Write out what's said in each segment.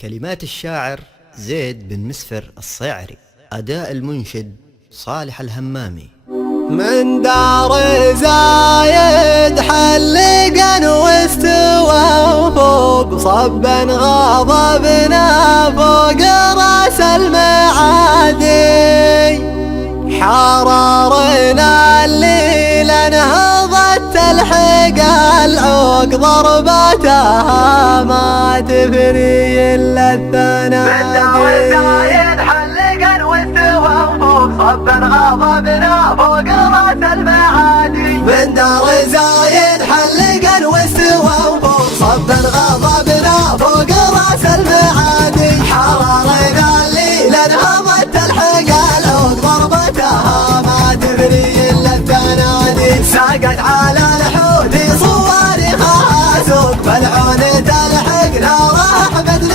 كلمات الشاعر زيد بن مسفر الصيعري، أداء المنشد صالح الهمامي. من دار زايد حلقا واستوى فوق صبا غضبنا فوق راس المعادي، حررنا الليل انهضت الحقى العوق ضربتها ما تفني الا الثنادي. من دار زايد حلقا واستوى فوق صبا غضبنا فوق راس المعادي. من دار زايد حلقا واستوى فوق صبا غضبنا فوق راس المعادي، حررنا الليل انهضت الحقى العوق ضربتها ما تفني الا الثنادي. ساقت على الحوت صواريخها سوق فالعون تلحق ناره بدل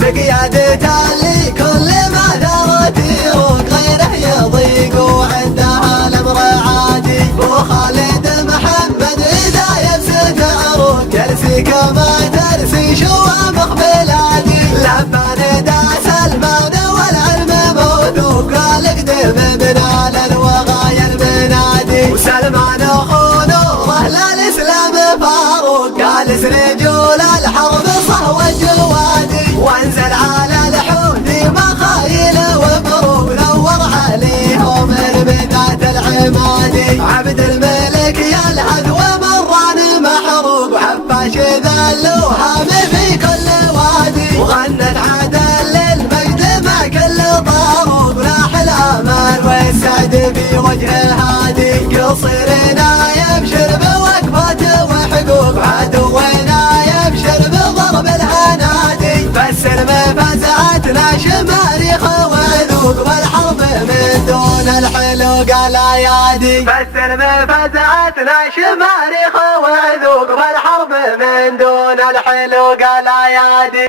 بقيادة اللي كل ما ثرت يروق غيره يضيق وعندها الامر عادي. وخالد محمد اذا يبسط عروق جلسي كما ترسي شوامخ بلادي. لما ندى سلمان والعلم موثوق قال اقدم من على الوغايا المنادي. وسلمان اخو نوره للاسلام فاروق قال رجول الحرب صهوى الجوادي. وانزل على الحوثي مخايل وبروق نور عليهم ربذات العمادي. عبد الملك يلهث ومران محروق وحفاش ذلوها في كل وادي. وغنت عدل للمجد مع كل طاروق ولاح الامان والسعد في وجه الهادي. قصرنا يبشر بوقفته وحقوق عدونا يبشر بضرب الهنادي. فالسلم فزعتنا شماريخ وذوق والحرب من دون الحلوق الايادي. فالسلم فزعتنا شماريخ وذوق والحرب من دون الحلوق الايادي.